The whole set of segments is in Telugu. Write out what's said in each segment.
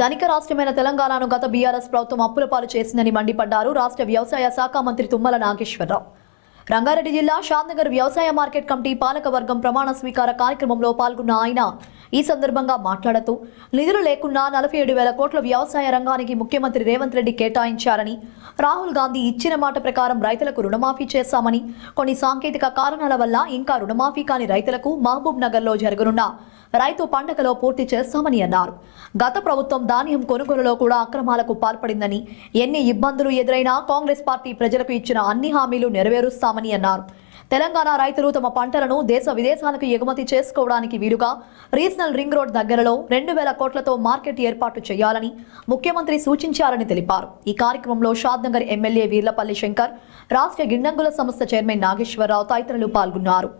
ధనిక రాష్ట్రమైన తెలంగాణను గత బీఆర్ఎస్ ప్రభుత్వం అప్పుల పాలు చేసిందని మండిపడ్డారు రాష్ట్ర వ్యవసాయ శాఖ మంత్రి తుమ్మల నాగేశ్వరరావు. రంగారెడ్డి జిల్లా షాద్నగర్ వ్యవసాయ మార్కెట్ కమిటీ పాలకవర్గం ప్రమాణ స్వీకార కార్యక్రమంలో పాల్గొన్న ఆయన ఈ సందర్భంగా మాట్లాడుతూ నిధులు లేకున్నా 47,000 కోట్ల వ్యవసాయ రంగానికి ముఖ్యమంత్రి రేవంత్ రెడ్డి కేటాయించారని, రాహుల్ గాంధీ ఇచ్చిన మాట ప్రకారం రైతులకు రుణమాఫీ చేశామని, కొన్ని సాంకేతిక కారణాల వల్ల ఇంకా రుణమాఫీ కాని రైతులకు మహబూబ్ నగర్లో జరగనున్న రైతు పండుగలో పూర్తి చేస్తామని అన్నారు. గత ప్రభుత్వం ధాన్యం కొనుగోలులో కూడా అక్రమాలకు పాల్పడిందని, ఎన్ని ఇబ్బందులు ఎదురైనా కాంగ్రెస్ పార్టీ ప్రజలకు ఇచ్చిన అన్ని హామీలు నెరవేరుస్తామని అన్నారు. తెలంగాణ రైతులు తమ పంటలను దేశ విదేశాలకు ఎగుమతి చేసుకోవడానికి వీలుగా రీజనల్ రింగ్ రోడ్ దగ్గరలో 2,000 కోట్లతో మార్కెట్ ఏర్పాటు చేయాలని ముఖ్యమంత్రి సూచించారని తెలిపారు. ఈ కార్యక్రమంలో షాద్నగర్ ఎమ్మెల్యే వీర్లపల్లి శంకర్, రాష్ట్ర గిడ్డంగుల సంస్థ చైర్మన్ నాగేశ్వరరావు తదితరులు పాల్గొన్నారు.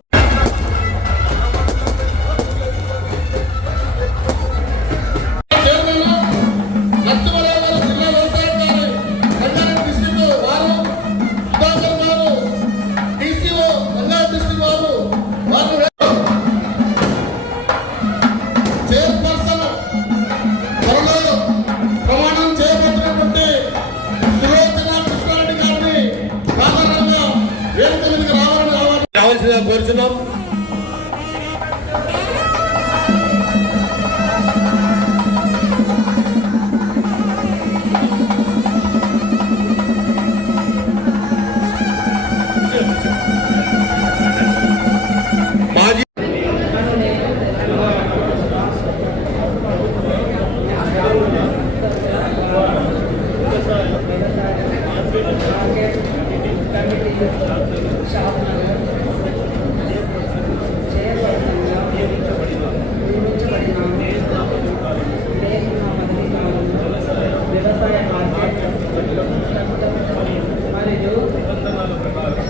కోరుతున్నాం.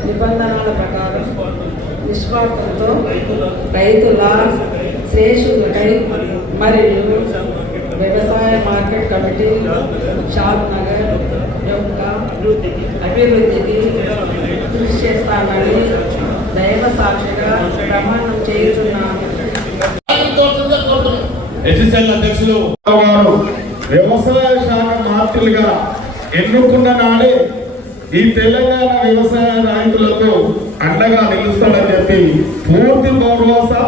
నిబంధనల ప్రకారం నిష్పాతంతో రైతుల శ్రేషులకై మరియు వ్యవసాయ మార్కెట్ కమిటీ షాద్నగర్ యొక్క అభివృద్ధికి కృషి చేస్తానని దైవ సాక్షిగా ప్రమాణం చేస్తున్నాను. ఎస్ఎస్ఎల్ అధ్యక్షులు వ్యవసాయ శాఖ మంత్రులుగా ఎన్నుకున్న నాడే ఈ తెలంగాణ వ్యవసాయ రైతులకు అండగా నిలుస్తాడని చెప్పి పూర్తి భరోసా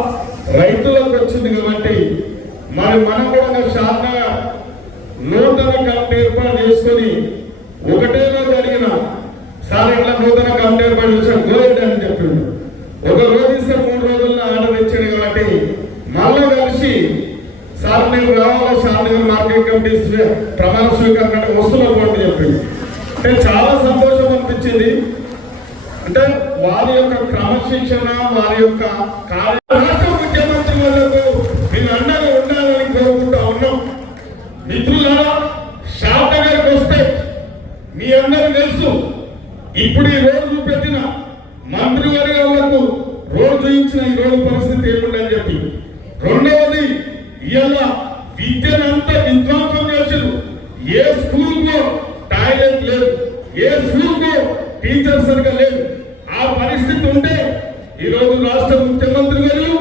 రైతులకు వచ్చింది. కాబట్టి మనం కూడా షాద్నగర్ నూతన కమిటీ ఏర్పాటు చేసుకుని ఒకటే రోజు అడిగిన సార్ ఇట్లా నూతన కమిటీ ఏర్పాటు చేసాం గోరెడ్ అని చెప్పిండు. ఒక రోజు ఇస్తే 3 రోజుల్లో ఆర్డర్ ఇచ్చాడు. కాబట్టి మళ్ళీ కలిసి సార్ మీరు రావాలి షాద్నగర్ మార్కెట్ కమిటీ ప్రమాణ స్వీకారం వస్తున్నారు అని చెప్పింది. అంటే చాలా సంతోషం అనిపించింది. అంటే వారి యొక్క క్రమశిక్షణ, వారి యొక్క రాష్ట్ర ముఖ్యమంత్రి వాళ్ళకు మీరు అండగా ఉండాలని కోరుకుంటా ఉన్నాం. మిత్రులారా, షాద్నగర్కి వస్తే మీ అందరూ తెలుసు, ఇప్పుడు ఈ రోడ్డు చూపెట్టిన మంత్రివర్గాలకు రోడ్డు చూయించిన ఈ రోడ్డు పరిస్థితి ఏముండని చెప్పి, రెండవది ఇవాళ విద్యనంతా విధ్వంసం చేసారు. ఏ స్కూల్కో టాయిలెట్ లేదు, ఏ స్కూల్కో టీచర్ సరిగా లేదు. ఆ పరిస్థితి ఉంటే ఈరోజు రాష్ట్ర ముఖ్యమంత్రి గారు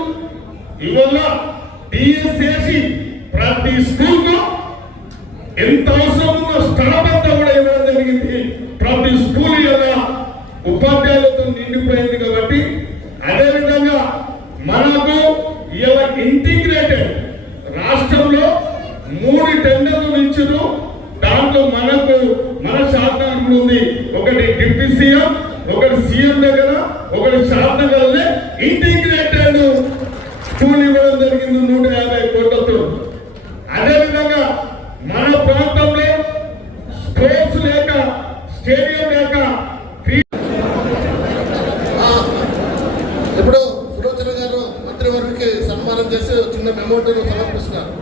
ఇవాళ డిఎస్ చేసి ప్రతి స్కూల్కు ఎంత అవసరం ఉందో స్టాఫ్ అంతా కూడా ఇవ్వడం జరిగింది. ప్రతి స్కూల్ ఇలా ఉపాధ్యాయులతో నిండిపోయింది. కాబట్టి అదేవిధంగా మనకు ఇలా ఇంటిగ్రేటెడ్ రాష్ట్రంలో 3 టెండర్లు ఇచ్చారు. దాంట్లో మన షాద్నగర్ ఉంది. ఒకటి డిప్యూటీ సీఎం, ఒకటి సీఎం దగ్గర, ఒకటి షాద్నగర్ ఇంటిగ్రేటెడ్ స్కూల్ ఇవ్వడం జరిగింది 150 కోట్లతో. అదేవిధంగా మన ప్రాంతంలో స్పోర్ట్స్ లేక, స్టేడియం లేక ఇప్పుడు సులోచన గారు మంత్రివర్గకి సన్మానం చేసి చిన్న మెమోటోను సమర్పిస్తున్నారు.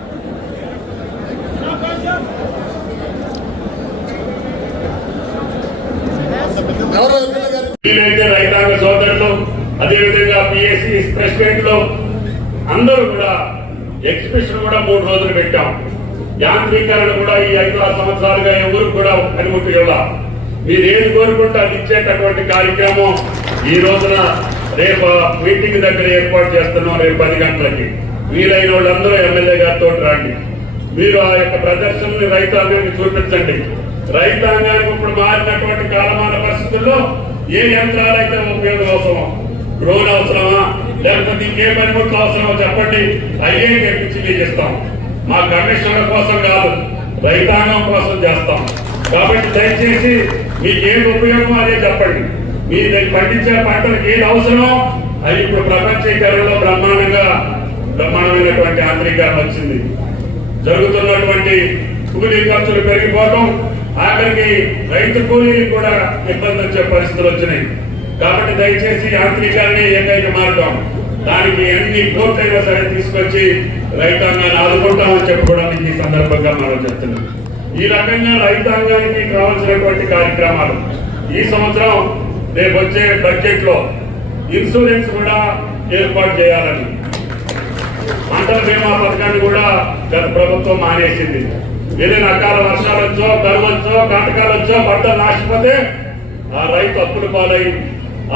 రైతాంగ సోదరులు, అదేవిధంగా పిఎస్సి ప్రెసిడెంట్ లో అందరూ కూడా ఎగ్జిబిషన్ కూడా 3 రోజులు పెట్టాం. యాంత్రీకరణ కూడా ఈ 5 సంవత్సరాలుగా ఎవరు కూడా అనుమతి ఇవ్వాల. మీరు ఏది కోరుకుంటే అది ఇచ్చేటటువంటి కార్యక్రమం ఈ రోజున రేపు మీటింగ్ దగ్గర ఏర్పాటు చేస్తున్నాం. రేపు 10 గంటలకి వీలైన వాళ్ళందరూ ఎమ్మెల్యే గారితో రండి. మీరు ఆ యొక్క ప్రదర్శన రైతుల్ని రైతాంగాన్ని చూపించండి. రైతాంగానికి ఇప్పుడు మారినటువంటి కాలమాన పరిస్థితుల్లో ఏ యంత్రాలు అయితే ఉపయోగం అవసరమో, డ్రోన్ అవసరమా లేకపోతే ఇంకే పనిముట్లు అవసరమో చెప్పండి, అయ్యే తెప్పించి మీకు ఇస్తాం. మా కమిషన్ల కోసం కాదు, రైతాంగం కోసం చేస్తాం. కాబట్టి దయచేసి మీకు ఏది ఉపయోగమో అదే చెప్పండి. మీరు పండించే పంటలకు ఏది అవసరమో అది ఇప్పుడు ప్రపంచీకరణలో బ్రహ్మాండమైనటువంటి యాంత్రీకరణ వచ్చింది. జరుగుతున్నటువంటి కూలీ ఖర్చులు పెరిగిపోవడం, ఆఖరికి రైతు కూలీలు కూడా ఇబ్బంది వచ్చే పరిస్థితులు వచ్చినాయి. కాబట్టి దయచేసి యాంత్రీకరణ ఏకైక మార్గం. దానికి ఎన్ని కోట్లైనా సరే తీసుకొచ్చి రైతాంగాన్ని ఆదుకుంటామని చెప్పుకోవడానికి ఈ సందర్భంగా మనం చెప్తున్నాం. ఈ రకంగా రైతాంగానికి కావాల్సినటువంటి కార్యక్రమాలు ఈ సంవత్సరం రేపు వచ్చే బడ్జెట్ లో ఇన్సూరెన్స్ కూడా ఏర్పాటు చేయాలని, పంటల బీమా పథకాన్ని కూడా గత ప్రభుత్వం మానేసింది. ఏదైనా అకాల వర్షాలు వచ్చో, కరువు వచ్చో, కాటకాలు వచ్చో, పంట నాశపోతే ఆ రైతు అప్పులు పాలై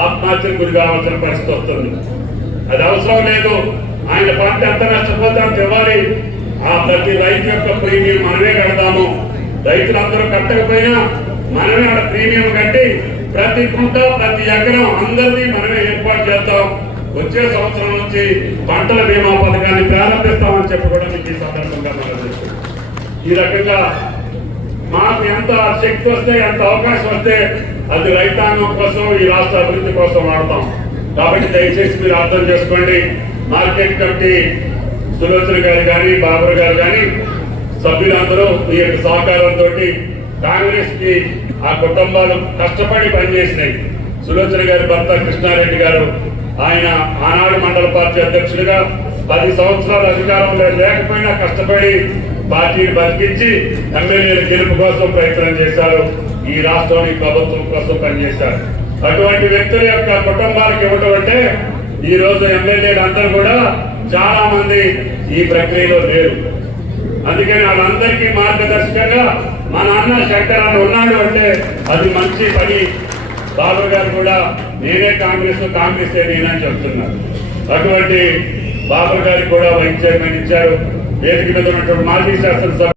ఆత్మహత్యకు గురి కావాల్సిన పరిస్థితి వస్తుంది. అది అవసరం లేదు. ఆయన పంట ఎంత నష్టపోతే అంత ఇవ్వాలి. ఆ ప్రతి రైతు యొక్క ప్రీమియం మనమే కడదాము. రైతులందరూ కట్టకపోయినా మనమే ఆ ప్రీమియం కట్టి ప్రతి కుంట ప్రతి ఎకరం అందరినీ మనమే ఏర్పాటు చేద్దాం. వచ్చే సంవత్సరం నుంచి పంటల బీమా పథకాన్ని ప్రారంభిస్తామని చెప్పుకోవడం ఈ సందర్భంగా మనం చేస్తున్నాం. ఈ రకంగా మాకు ఎంత శక్తి వస్తే, ఎంత అవకాశం వస్తే అది రైతాంగం కోసం, ఈ రాష్ట్ర అభివృద్ధి కోసం వాడతాం. కాబట్టి దయచేసి మీరు అర్థం చేసుకోండి. మార్కెట్ కమిటీ సులోచన గారు కానీ, బాబర్ గారు కానీ సభ్యులందరూ మీ యొక్క సహకారంతో కాంగ్రెస్ కి ఆ కుటుంబాలు కష్టపడి పనిచేసినాయి. సులోచన గారి భర్త కృష్ణారెడ్డి గారు, ఆయన ఆనాడు మండల పార్టీ అధ్యక్షుడిగా 10 సంవత్సరాల అధికారంలో లేకపోయినా కష్టపడి పార్టీని బతికించి ఎమ్మెల్యేల గెలుపు కోసం ప్రయత్నం చేశారు. ఈ రాష్ట్రానికి ప్రభుత్వం కోసం పనిచేశారు. అటువంటి వ్యక్తుల యొక్క కుటుంబాలకు ఇవ్వటం అంటే ఈ రోజు ఎమ్మెల్యేలు అందరూ కూడా చాలా మంది ఈ ప్రక్రియలో లేరు. అందుకని వాళ్ళందరికీ మార్గదర్శకంగా మా నాన్న శంకర్ అని ఉన్నాడు అంటే అది మంచి పని. బాబు గారు కూడా నేనే కాంగ్రెస్ నేనని చెప్తున్నారు. అటువంటి బాబు గారికి కూడా వైస్ చైర్మన్ ఇచ్చారు. వేదిక మీద ఉన్నటువంటి మాజీ శాసనసభ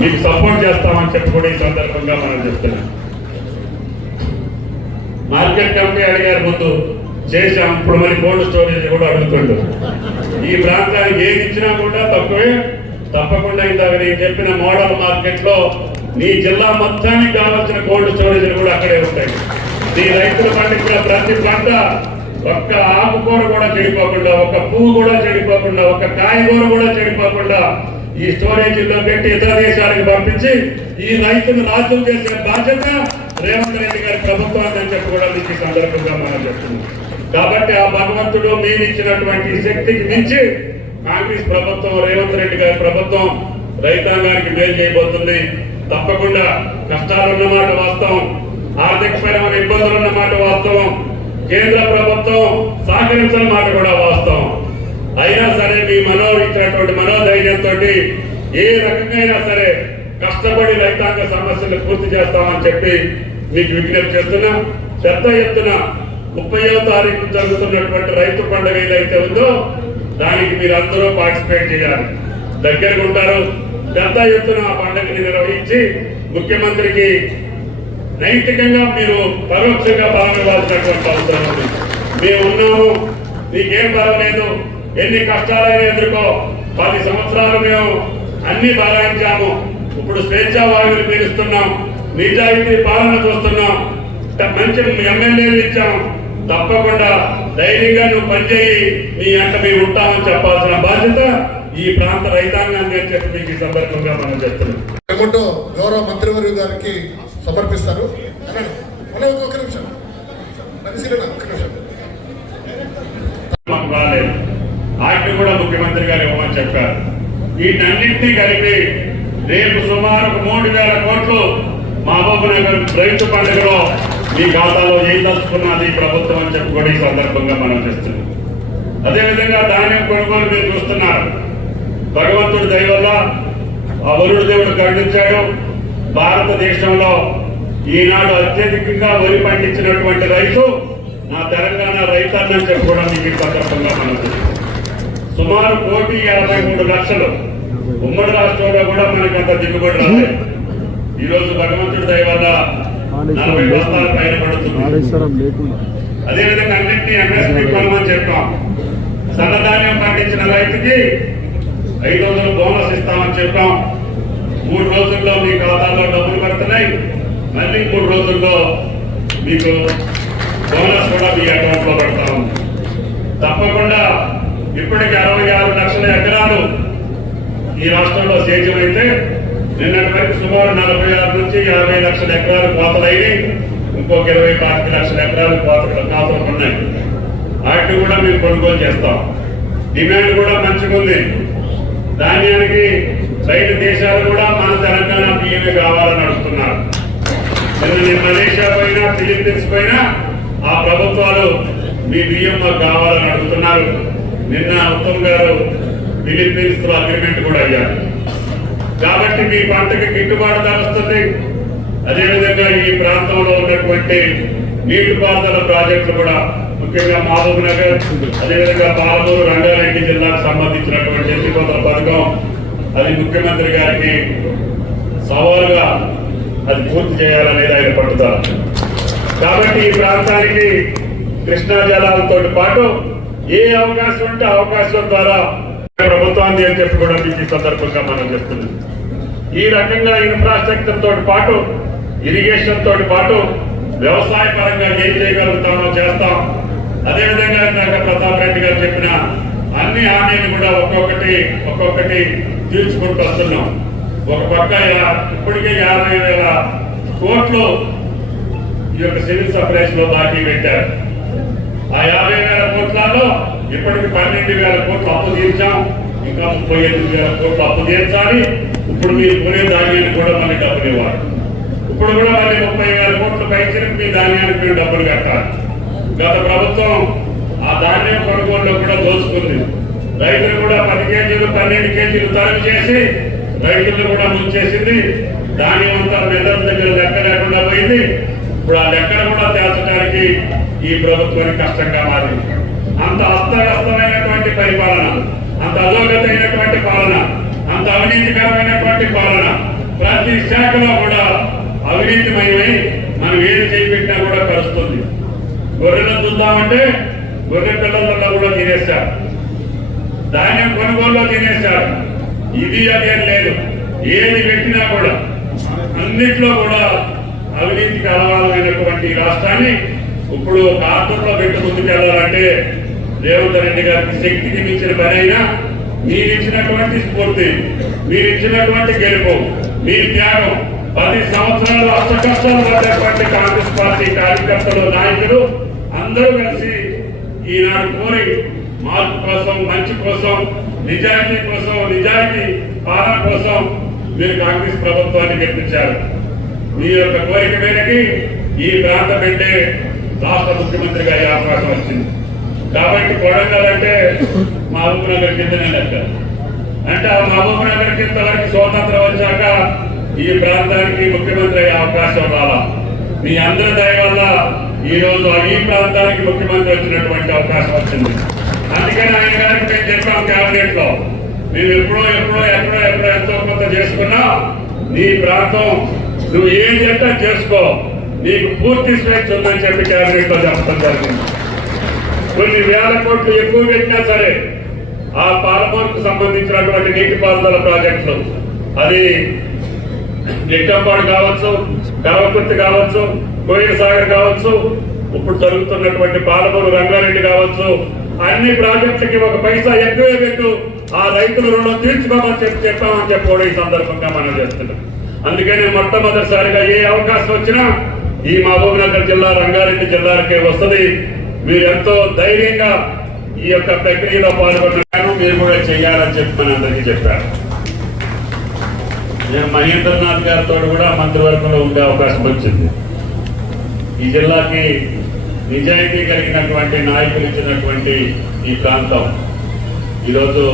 మీకు సపోర్ట్ చేస్తామని చెప్పి కూడా ఈ సందర్భంగా మనం చెప్తున్నాం. మార్కెట్ కమిటీ అడిగారు, ముందు చేశాం, ఇప్పుడు మరి కోల్డ్ స్టోరేజ్ కూడా అడుగుతుండు. ఈ ప్రాంతానికి ఏది ఇచ్చినా కూడా తక్కువే. తప్పకుండా ఇందాక నేను చెప్పిన మోడల్ మార్కెట్ లో నీ జిల్లా మొత్తానికి కావాల్సిన కోల్డ్ స్టోరేజ్ కూడా అక్కడే ఉంటాయి. నీ రైతులు పండించిన ప్రతి పంట ఒక్క ఆకుకూర కూడా చెడిపోకుండా, ఒక్క పువ్వు కూడా చెడిపోకుండా, ఒక్క కాయగూర కూడా చెడిపోకుండా ఈ స్టోరేజీలో పెట్టి ఇతర దేశాలకు పంపించి ఈ రైతును రాజ్యం చేసే బాధ్యత రేవంత్ రెడ్డి గారి ప్రభుత్వాన్ని అని చెప్పి కూడా మీకు ఈ సందర్భంగా మనం చెప్తున్నాం. కాబట్టి ఆ భగవంతుడు మీరు ఇచ్చినటువంటి శక్తికి మించి కాంగ్రెస్ ప్రభుత్వం, రేవంత్ రెడ్డి గారి ప్రభుత్వం రైతాంగానికి మేలు చేయబోతుంది. తప్పకుండా కష్టాలున్నమాట వాస్తవం, ఆర్థికపరమైన ఇబ్బందులు ఉన్నమాట వాస్తవం, కేంద్ర ప్రభుత్వం సహకరించిన మాట కూడా వాస్తవం. అయినా సరే మీ ఇచ్చినటువంటి మనోధైర్యంతో ఏ రకంగా సరే కష్టపడి రైతాంగ సమస్యలు పూర్తి చేస్తామని చెప్పి మీకు విజ్ఞప్తి చేస్తున్నా. పెద్ద ఎత్తున 30వ తారీఖు జరుగుతున్నటువంటి రైతు పండుగ ఏదైతే ఉందో దానికి మీరు అందరూ పార్టిసిపేట్ చేయాలి. దగ్గరకు ఉంటారు. పెద్ద ఎత్తున ఆ పండుగని నిర్వహించి ముఖ్యమంత్రికి నైతికంగా మీరు పరోక్షంగా బలం ఇవ్వాల్సినటువంటి అవసరం ఉంది. మేము ఉన్నాము, నీకేం పర్వాలేదు, ఎన్ని కష్టాలైనా ఎదుర్కో. 10 సంవత్సరాలు మేము అన్ని బలాయించాము. ఇప్పుడు స్వేచ్ఛా వాయువులు పీలుస్తున్నాం, నిజాయితీ పాలన చూస్తున్నాం, మంచి ఎమ్మెల్యేలు ఇచ్చాం. తప్పకుండా ధైర్యంగా నువ్వు పనిచేయి, నీ అంట మేము ఉంటామని చెప్పాల్సిన బాధ్యత ఈ ప్రాంత రైతాంగాన్ని అని చెప్పి మీకు ఈ సందర్భంగా మనం చెప్తున్నాం. గౌరవ మంత్రివర్గ గారికి సమర్పిస్తారు. ఒక నిమిషం మాకు రాలేదు, వాటిని కూడా ముఖ్యమంత్రి గారు ఇవ్వమని చెప్పారు. వీటన్నింటినీ కలిపి రేపు సుమారు 3000 కోట్లు మహబూబ్ నగర్ రైతు పండుగలో మీ ఖాతాలో వేయదలుచుకున్నది ప్రభుత్వం అని చెప్పి కూడా ఈ సందర్భంగా మనం చేస్తున్నాం. అదేవిధంగా ధాన్యం కొనుగోలు మీరు చూస్తున్నారు. భగవంతుడి దయ వల్ల ఆ వరుడు దేవుడు కరుణించాడు. భారతదేశంలో ఈనాడు అత్యధికంగా వరి పండించినటువంటి రైతు నా తెలంగాణ రైతన్నని చెప్పుకోవడం మీకు ఈ సందర్భంగా మనం సుమారు 1,53,00,000 ఉమ్మడి రాష్ట్రంలో కూడా మనకు అంత దిగుబడి రాలేదు. ఈరోజు భగవంతుడి దయ వల్ల 40 బస్తాల పైన పడుతుంది. అదేవిధంగా అన్నింటినీ ఎంఎస్పీ కొనమని చెప్పాం. సన్నధాన్యం పండించిన రైతుకి 500 బోనస్ ఇస్తామని చెప్పాం. 3 రోజుల్లో మీ ఖాతాలో డబ్బులు పడుతున్నాయి. మళ్ళీ 3 రోజుల్లో మీకు బోనస్ కూడా మీ అకౌంట్ లో పడతా ఉంది. తప్పకుండా ఇప్పటికి 66 లక్షల ఎకరాలు ఈ రాష్ట్రంలో సేద్యమైతే నిన్నటి వరకు సుమారు 46 నుంచి 50 లక్షల ఎకరాలు కోతలయ్యి ఇంకొక 20-25 లక్షల ఎకరాలు కోతలు ఉన్నాయి. వాటిని కూడా మేము కొనుగోలు చేస్తాం. డిమాండ్ కూడా మంచిగా ఉంది. ధాన్యానికి బయట దేశాలు కూడా మన తెలంగాణ బియ్యమే కావాలని అడుగుతున్నారు. నేను మలేషియా పోయినా, ఫిలిప్పీన్స్ పోయినా ఆ ప్రభుత్వాలు మీ బియ్యం మాకు కావాలని అడుగుతున్నారు. నిన్న ఉత్తమ్ గారు ఫిలిప్పీన్స్ తో అగ్రిమెంట్ కూడా అయ్యారు. కాబట్టి మీ పంటకి గిట్టుబాటు ధర వస్తుంది. అదేవిధంగా ఈ ప్రాంతంలో ఉన్నటువంటి నీటిపారుదల ప్రాజెక్టులు కూడా ముఖ్యంగా మహబూబ్ నగర్, అదేవిధంగా పాలమూరు, రంగారెడ్డి జిల్లాకు సంబంధించినటువంటి ఎత్తిపోతల పథకం అది ముఖ్యమంత్రి గారికి సవాలుగా అది పూర్తి చేయాలనేది ఆయన పట్టుదల. కాబట్టి ఈ ప్రాంతానికి కృష్ణా జలాలతో పాటు ఏ అవకాశం ఉంటే అవకాశం ద్వారా ప్రభుత్వాన్ని అని చెప్పి కూడా మీకు ఈ సందర్భంగా మనం చెప్తున్నాం. ఈ రకంగా ఇన్ఫ్రాస్ట్రక్చర్ తోటి పాటు, ఇరిగేషన్ తోటి పాటు వ్యవసాయ పరంగా ఏం చేయగలుగుతామో చేస్తాం. అదేవిధంగా ఇందాక ప్రతాప్ రెడ్డి గారు చెప్పిన అన్ని హామీలు కూడా ఒక్కొక్కటి తీర్చుకుంటూ వస్తున్నాం. ఒక పక్క ఇప్పటికే 50,000 కోట్లు ఈ యొక్క సివిల్ సప్లైస్ లో బాకీ పెట్టారు. ఆ 50,000 కోట్లలో ఇప్పటికి 12,000 కోట్లు అప్పు తీర్చాం. ఇంకా 35,000 కోట్లు అప్పు తీర్చాలి. ఇప్పుడు మీరు కొనే ధాన్యానికి కూడా మళ్ళీ డబ్బులు ఇవ్వాలి. ఇప్పుడు కూడా మళ్ళీ 30,000 కోట్ల పైకి మీ ధాన్యానికి మేము డబ్బులు కట్టాలి. గత ప్రభుత్వం ఆ ధాన్యం కొనుగోలులో కూడా దోచుకుంది. రైతులు కూడా 10 కేజీలు 12 కేజీలు తరుగు చేసి రైతులు కూడా ముంచేసింది. ధాన్యం అంతా మిల్లర్ల దగ్గర లెక్క లేకుండా పోయింది. ఇప్పుడు ఆ లెక్కను కూడా తేల్చడానికి ఈ ప్రభుత్వానికి కష్టంగా మారింది. అంత అస్తవ్యస్తమైనటువంటి పరిపాలన, అంత అధోగతమైనటువంటి పాలన, అంత అవినీతికరమైనటువంటి పాలన, ప్రతి శాఖలో కూడా అవినీతిమయమై మనం ఏది చేపెట్టినా కూడా కలుస్తుంది. గొర్రెలను చూద్దామంటే గొర్రె పిల్లలలో కూడా తినేశారు. ధాన్యం కొనుగోలులో తినేశారు. ఇది అదేం లేదు. ఏది పెట్టినా కూడా అన్నిట్లో కూడా అవినీతికి అలవాలైనటువంటి రాష్ట్రాన్ని ఇప్పుడు కార్టూన్లో పెట్టి ముందుకెళ్లాలంటే రేవంత్ రెడ్డి గారికి శక్తికి మించిన పని అయినా మీరిచ్చినటువంటి స్ఫూర్తి, మీరిచ్చినటువంటి గెలుపు, మీ త్యాగం, 10 సంవత్సరాలు అష్టకష్టాలు పడ్డటువంటి కాంగ్రెస్ పార్టీ కార్యకర్తలు, నాయకులు అందరూ కలిసి ఈనాడు కోరి మార్పు కోసం, మంచి కోసం, నిజాయితీ కోసం, నిజాయితీ పాలన కోసం మీరు కాంగ్రెస్ ప్రభుత్వాన్ని గెలిపించారు. మీ యొక్క కోరిక మేరకి ఈ ప్రాంత బిడ్డే రాష్ట్ర ముఖ్యమంత్రిగా అయ్యే అవకాశం వచ్చింది. కాబట్టి కొడంగల్ అంటే మహబూబ్ నగర్ కిందనే లెక్క. అంటే ఆ మహబూబ్ నగర్ కింద వరకు స్వాతంత్రం వచ్చాక ఈ ప్రాంతానికి ముఖ్యమంత్రి అయ్యే అవకాశం రాలా. మీ అందరి దయ వల్ల ఈ రోజు ఈ ప్రాంతానికి ముఖ్యమంత్రి వచ్చినటువంటి అవకాశం వచ్చింది. అందుకని ఆయన గారికి మేము చెప్పాం క్యాబినెట్ లో, మేము ఎప్పుడో ఎంతో కొంత చేసుకున్నా నీ ప్రాంతం నువ్వు ఏం చెప్తా చేసుకో, నీకు పూర్తి స్వేచ్ఛ ఉందని చెప్పి క్యాబినెట్ లో చెప్పడం జరిగింది. కొన్ని వేల కోట్లు ఎక్కువ పెట్టినా సరే ఆ పాలమూరుకు సంబంధించినటువంటి నీటిపారుదల ప్రాజెక్టులు, అది ఎక్కంపాడు కావచ్చు, కరవకుర్తి కావచ్చు, కోయిల సాగర్ కావచ్చు, ఇప్పుడు జరుగుతున్నటువంటి పాలమూరు రంగారెడ్డి కావచ్చు, అన్ని ప్రాజెక్టులకి 1 పైసా ఎక్కువే పెట్టు, ఆ రైతుల రుణం తీర్చుకోమని చెప్పామని చెప్పి కూడా ఈ సందర్భంగా మనం చేస్తున్నాం. అందుకని మొట్టమొదటిసారిగా ఏ అవకాశం వచ్చినా ఈ మహబూబ్ నగర్ జిల్లా, రంగారెడ్డి జిల్లాలకే వస్తుంది. మీరు ఎంతో ధైర్యంగా ఈ యొక్క ప్రక్రియలో పాల్గొన్నాను, మీరు కూడా చేయాలని చెప్పి మన అందరికీ చెప్పారు. నేను మహేంద్రనాథ్ గారితో కూడా మంత్రివర్గంలో ఉండే అవకాశం వచ్చింది. ఈ జిల్లాకి నిజాయితీ కలిగినటువంటి నాయకులు ఇచ్చినటువంటి ఈ ప్రాంతం ఈరోజు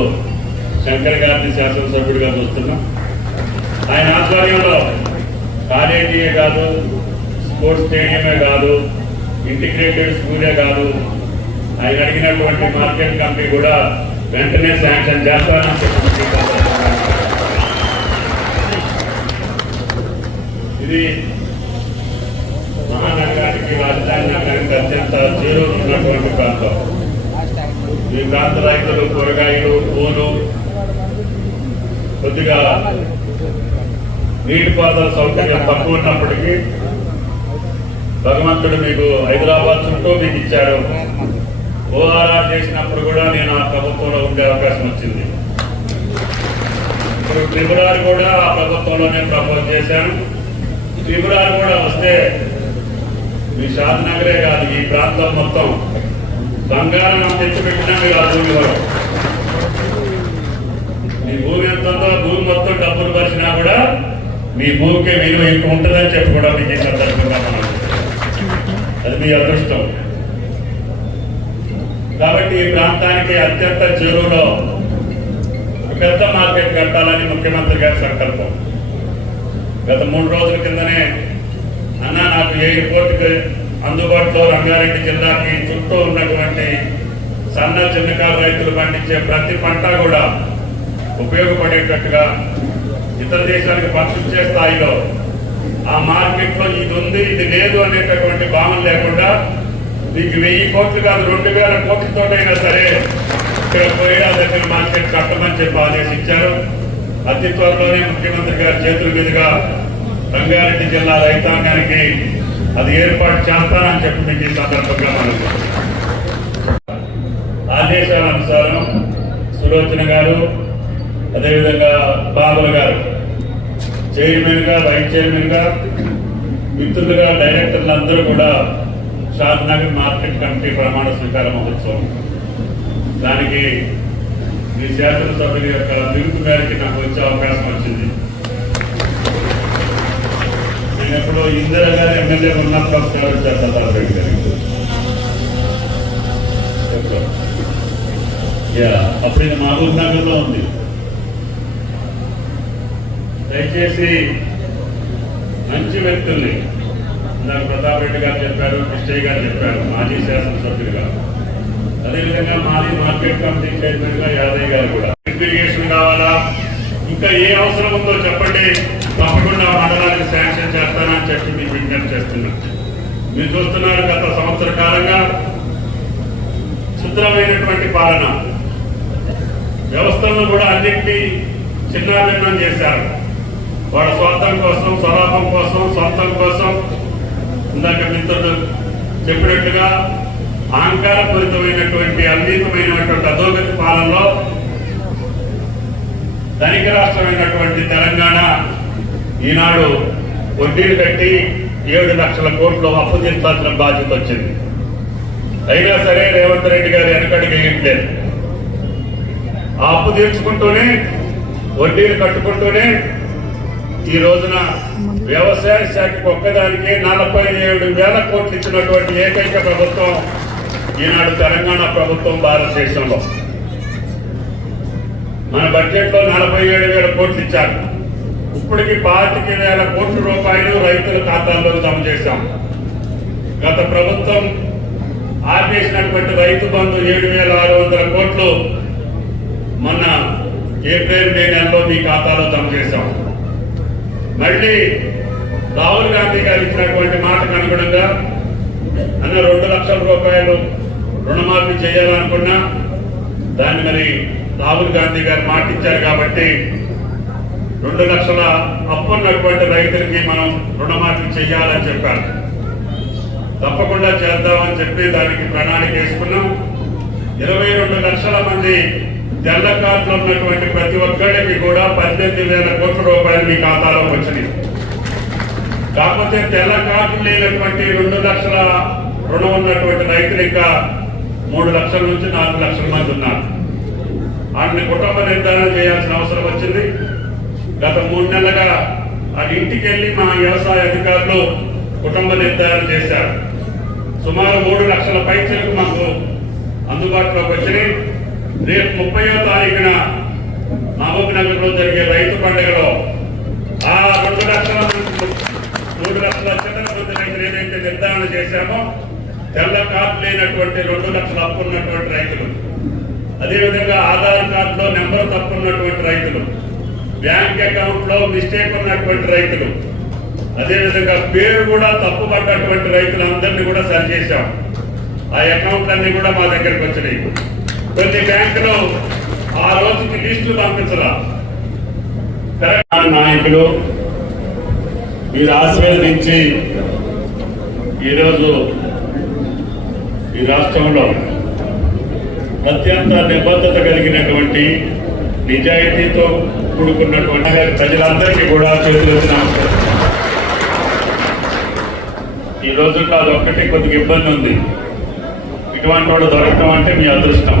శంకర్ గారిని శాసనసభ్యుడిగా చూస్తున్నాం. ఆయన ఆధ్వర్యంలో కాలేజీయే కాదు, స్పోర్ట్స్ స్టేడియమే కాదు, ఇంటిగ్రేటెడ్ స్కూలే కాదు, ఆయన అడిగినటువంటి మార్కెట్ కమిటీ కూడా వెంటనే శాంక్షన్ చేస్తానని చెప్పి ఇది మహానగరానికి, రాజధాని నగరానికి అత్యంత చేరువ ఉన్నటువంటి ప్రాంతం. ఈ ప్రాంత రైతులు కూరగాయలు, పూలు, కొద్దిగా నీటిపారుదల సౌకర్యం తక్కువ ఉన్నప్పటికీ భగవంతుడు మీకు హైదరాబాద్ చుట్టూ మీకు ఇచ్చాడు. ఓఆర్ఆర్ చేసినప్పుడు కూడా నేను ఆ ప్రభుత్వంలో ఉండే అవకాశం వచ్చింది. ఇప్పుడు త్రిపురాలు కూడా ఆ ప్రభుత్వంలోనే ప్రపోజ్ చేశాను. త్రిపురాలు కూడా వస్తే మీ షాద్ నగరే కాదు, ఈ ప్రాంతం మొత్తం బంగారం తెచ్చిపెట్టినా మీరు ఆ భూమి వరకు మీ భూమి ఎంత ఉందో భూమి మొత్తం డబ్బులు పరిచినా కూడా మీ భూమికి విలువ ఎక్కువ ఉంటుందని చెప్పి కూడా మీకు ఈ సందర్భంగా మనం అది మీ అదృష్టం. కాబట్టి ఈ ప్రాంతానికి అత్యంత చేరువలో పెద్ద మార్కెట్ కట్టాలని ముఖ్యమంత్రి గారి సంకల్పం. గత 3 రోజుల కిందనే అన్న నాకు ఎయిర్పోర్ట్కి అందుబాటులో రంగారెడ్డి జిల్లాకి చుట్టూ ఉన్నటువంటి సన్న చిన్నకారు రైతులు పండించే ప్రతి పంట కూడా ఉపయోగపడేటట్టుగా ఇతర దేశానికి పంపించే స్థాయిలో ఆ మార్కెట్లో ఇది ఉంది ఇది లేదు అనేటటువంటి భావన లేకుండా మీకు 1000 కోట్లు కాదు 2000 కోట్లతోటైనా సరే ఇక్కడ కోయిడా దగ్గర మార్కెట్ కట్టమని చెప్పి ఆదేశించారు. అతి త్వరలోనే ముఖ్యమంత్రి గారి చేతుల మీదుగా రంగారెడ్డి జిల్లా రైతాంగానికి అది ఏర్పాటు చేస్తానని చెప్పి మీకు ఈ సందర్భంగా మనం ఆదేశాల అనుసారం సులోచన గారు, అదేవిధంగా బాబుల గారు చైర్మన్ గా, వైస్ చైర్మన్ గా, మిత్రులుగా, డైరెక్టర్లు అందరూ కూడా షాద్ నగర్ మార్కెట్ కమిటీ ప్రమాణ స్వీకార మహోత్సవం దానికి మీ శాసనసభ్యుల యొక్క పిలుపు మేరకు నాకు వచ్చే అవకాశం వచ్చింది. నేను ఎప్పుడో ఇందిరా గారు ఎమ్మెల్యే ఉన్నప్పుడు ఒకసారి వచ్చారు సదారెడ్డి గారికి. అప్పుడు ఇది మహబూబ్ నగర్ లో ఉంది. దయచేసి మంచి వ్యక్తుల్ని నాకు ప్రతాప్ రెడ్డి గారు చెప్పారు, కృష్ణయ్య గారు చెప్పారు, మాజీ శాసనసభ్యులుగా, అదేవిధంగా మాజీ మార్కెట్ కమిటీ చైర్మన్ గా యాదయ్య గారు కూడా ఇరిగేషన్ కావాలా, ఇంకా ఏ అవసరం ఉందో చెప్పండి, తప్పకుండా మండలానికి శాంక్షన్ చేస్తానని చెప్పి మీకు విజ్ఞప్తి చేస్తున్నాను. మీరు చూస్తున్నారు గత సంవత్సర కాలంగా శుద్ధమైనటువంటి పాలన వ్యవస్థలను కూడా అన్నింటినీ చిన్నాభిన్నం చేశారు. వాళ్ళ స్వార్థం కోసం, స్వలాభం కోసం, సొంతం కోసం, ఇందాక మిత్రులు చెప్పినట్టుగా అహంకారపూరితమైనటువంటి అన్నితమైనటువంటి అధోగతి పాలనలో ధనిక రాష్ట్రమైనటువంటి తెలంగాణ ఈనాడు వడ్డీలు కట్టి 7 లక్షల కోట్లు అప్పు తీర్చాల్సిన బాధ్యత వచ్చింది. అయినా సరే రేవంత్ రెడ్డి గారు వెనకడికి వేయట్లేదు. ఆ అప్పు తీర్చుకుంటూనే, వడ్డీలు కట్టుకుంటూనే ఈ రోజున వ్యవసాయ శాఖకు ఒక్కదానికి 47,000 కోట్లు ఇచ్చినటువంటి ఏకైక ప్రభుత్వం ఈనాడు తెలంగాణ ప్రభుత్వం భారతదేశంలో. మన బడ్జెట్ లో 47,000 కోట్లు ఇచ్చారు. ఇప్పటికి 25,000 కోట్ల రూపాయలు రైతుల ఖాతాల్లో జమ చేశాం. గత ప్రభుత్వం ఆపేసినటువంటి రైతు బంధు 7,600 కోట్లు మొన్న ఏప్రిల్ మే నెలలో మీ ఖాతాలో జమ చేశాం. మళ్ళీ రాహుల్ గాంధీ గారు ఇచ్చినటువంటి మాటకు అనుగుణంగా అన్న 2 లక్షల రూపాయలు రుణమాఫీ చేయాలనుకున్నా దాన్ని మరి రాహుల్ గాంధీ గారు మాట ఇచ్చారు కాబట్టి 2 లక్షల అప్పు ఉన్నటువంటి రైతులకి మనం రుణమాఫీ చేయాలని చెప్పారు. తప్పకుండా చేద్దామని చెప్పి దానికి ప్రణాళిక వేసుకున్నాం. 22 లక్షల మంది తెల్ల కార్డులు ఉన్నటువంటి ప్రతి ఒక్కరికి కూడా 18,000 కోట్ల రూపాయలు మీ ఖాతాలోకి వచ్చినాయి. కాకపోతే తెల్ల కార్డులు లేనటువంటి 2 లక్షల రుణం ఉన్నటువంటి రైతులు ఇంకా 3 లక్షల నుంచి 4 లక్షల మంది ఉన్నారు. వాటిని కుటుంబ నిర్ధారణ చేయాల్సిన అవసరం వచ్చింది. గత 3 నెలలుగా అది ఇంటికి వెళ్ళి మా వ్యవసాయ అధికారులు కుటుంబ నిర్ధారణ చేశారు. సుమారు 3 లక్షల పైచలకు మాకు అందుబాటులోకి వచ్చినాయి. రేపు 30వ తారీఖున మహబూబ్ నగర్ లో జరిగే రైతు పండుగలో ఆ 2 లక్షల 3 లక్షల చిన్న రైతులు ఏదైతే నిర్ధారణ చేశామో తెల్ల కార్డు లేనటువంటి 2 లక్షల అప్పు ఉన్నటువంటి రైతులు, అదేవిధంగా ఆధార్ కార్డులో నెంబర్ తప్పు ఉన్నటువంటి రైతులు, బ్యాంక్ అకౌంట్ లో మిస్టేక్ ఉన్నటువంటి రైతులు, అదేవిధంగా పేరు కూడా తప్పుపడ్డటువంటి రైతులందరినీ కూడా సరిచేశాం. ఆ అకౌంట్లన్నీ కూడా మా దగ్గరకు వచ్చినాయి. కొన్ని బ్యాంకులు ఆ రోజుకి లిస్టులు పంపించరా. తెలంగాణ నాయకులు మీరు ఆశీర్వదించి ఈరోజు ఈ రాష్ట్రంలో అత్యంత నిబద్ధత కలిగినటువంటి నిజాయితీతో కూడుకున్నటువంటి ప్రజలందరికీ కూడా చేతులొచ్చిన ఈ రోజుల్లో అదొక్కటి కొద్దిగా ఇబ్బంది ఉంది. ఇటువంటి వాడు దొరకడం అంటే మీ అదృష్టం.